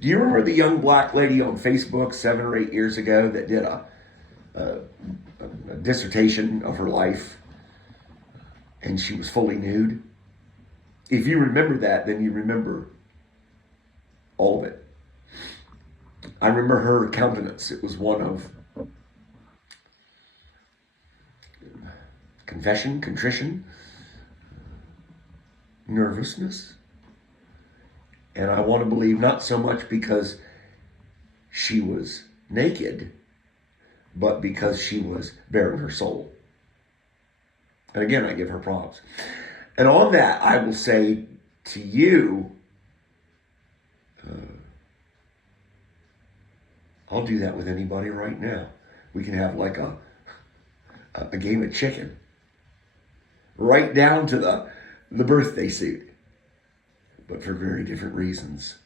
Do you remember the young black lady on Facebook 7 or 8 years ago that did a dissertation of her life and she was fully nude? If you remember that, then you remember all of it. I remember her countenance. It was one of confession, contrition, nervousness. And I want to believe not so much because she was naked, but because she was bearing her soul. And again, I give her props. And on that, I will say to you, I'll do that with anybody right now. We can have like a game of chicken, right down to the birthday suit, but for very different reasons.